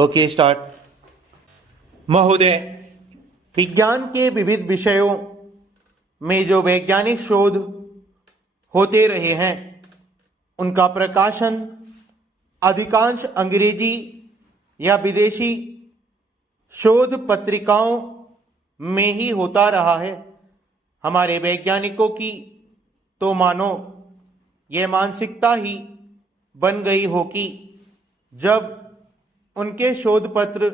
Okay start. महोदय, विज्ञान के विविध विषयों में जो वैज्ञानिक शोध होते रहे हैं उनका प्रकाशन अधिकांश अंग्रेजी या विदेशी शोध पत्रिकाओं में ही होता रहा है। हमारे वैज्ञानिकों की तो मानो यह मानसिकता ही बन गई हो कि जब उनके शोध पत्र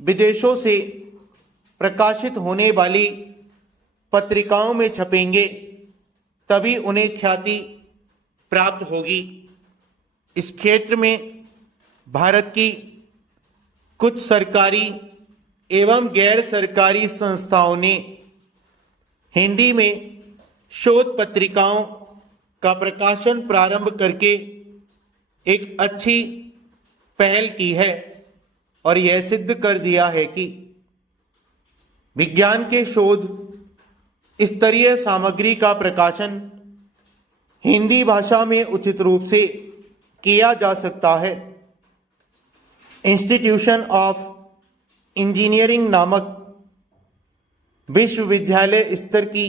विदेशों से प्रकाशित होने वाली पत्रिकाओं में छपेंगे तभी उन्हें ख्याति प्राप्त होगी। इस क्षेत्र में भारत की कुछ सरकारी एवं गैर सरकारी संस्थाओं ने हिंदी में शोध पत्रिकाओं का प्रकाशन प्रारंभ करके एक अच्छी पहल की है और यह सिद्ध कर दिया है कि विज्ञान के शोध स्तरीय सामग्री का प्रकाशन हिंदी भाषा में उचित रूप से किया जा सकता है। इंस्टीट्यूशन ऑफ इंजीनियरिंग नामक विश्वविद्यालय स्तर की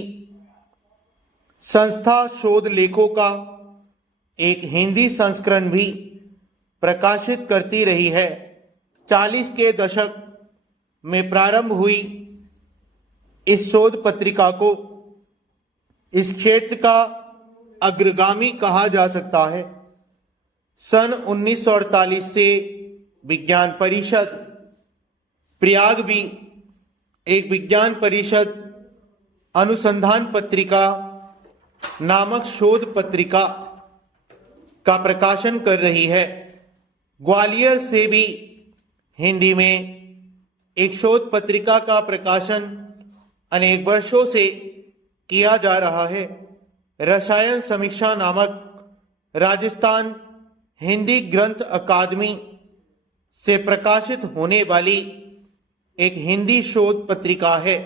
संस्था शोध लेखों का एक हिंदी संस्करण भी प्रकाशित करती रही है। 40 के दशक में प्रारंभ हुई इस शोध पत्रिका को इस क्षेत्र का अग्रगामी कहा जा सकता है। सन 1948 से विज्ञान परिषद प्रयाग भी एक विज्ञान परिषद अनुसंधान पत्रिका नामक शोध पत्रिका का प्रकाशन कर रही है। ग्वालियर से भी हिंदी में एक शोध पत्रिका का प्रकाशन अनेक वर्षों से किया जा रहा है। रसायन समीक्षा नामक राजस्थान हिंदी ग्रंथ अकादमी से प्रकाशित होने वाली एक हिंदी शोध पत्रिका है।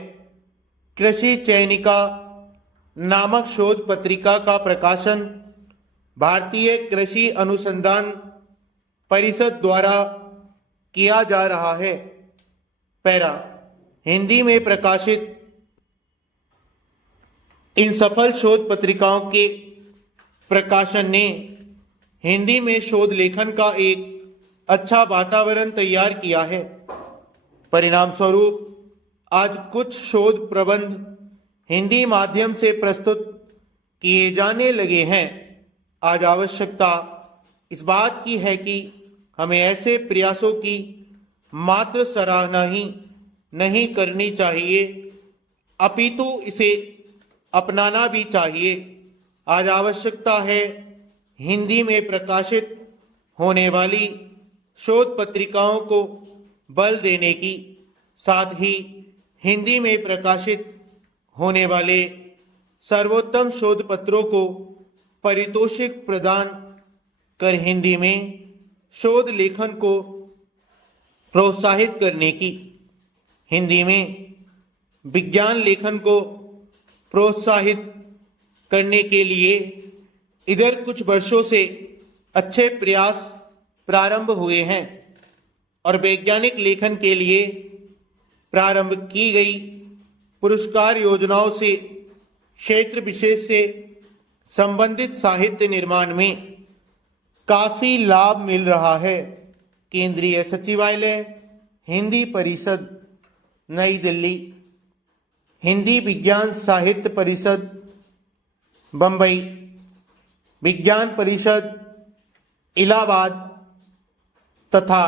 कृषि चयनिका नामक शोध पत्रिका का प्रकाशन भारतीय कृषि अनुसंधान परिषद द्वारा किया जा रहा है। पैरा हिंदी में प्रकाशित इन सफल शोध पत्रिकाओं के प्रकाशन ने हिंदी में शोध लेखन का एक अच्छा वातावरण तैयार किया है। परिणाम स्वरूप आज कुछ शोध प्रबंध हिंदी माध्यम से प्रस्तुत किए जाने लगे हैं। आज आवश्यकता इस बात की है कि हमें ऐसे प्रयासों की मात्र सराहना ही नहीं करनी चाहिए अपितु इसे अपनाना भी चाहिए। आज आवश्यकता है हिंदी में प्रकाशित होने वाली शोध पत्रिकाओं को बल देने की, साथ ही हिंदी में प्रकाशित होने वाले सर्वोत्तम शोध पत्रों को पारितोषिक प्रदान कर हिंदी में शोध लेखन को प्रोत्साहित करने की। हिंदी में विज्ञान लेखन को प्रोत्साहित करने के लिए इधर कुछ वर्षों से अच्छे प्रयास प्रारंभ हुए हैं और वैज्ञानिक लेखन के लिए प्रारंभ की गई पुरस्कार योजनाओं से क्षेत्र विशेष से संबंधित साहित्य निर्माण में काफी लाभ मिल रहा है। केंद्रीय सचिवालय हिंदी परिषद नई दिल्ली, हिंदी विज्ञान साहित्य परिषद बंबई, विज्ञान परिषद इलाहाबाद तथा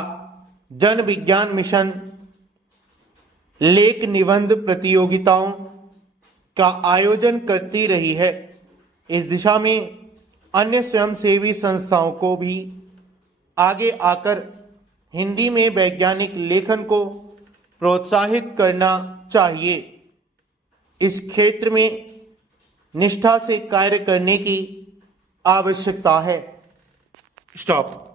जन विज्ञान मिशन लेख निबंध प्रतियोगिताओं का आयोजन करती रही है। इस दिशा में अन्य स्वयंसेवी संस्थाओं को भी आगे आकर हिंदी में वैज्ञानिक लेखन को प्रोत्साहित करना चाहिए। इस क्षेत्र में निष्ठा से कार्य करने की आवश्यकता है। स्टॉप।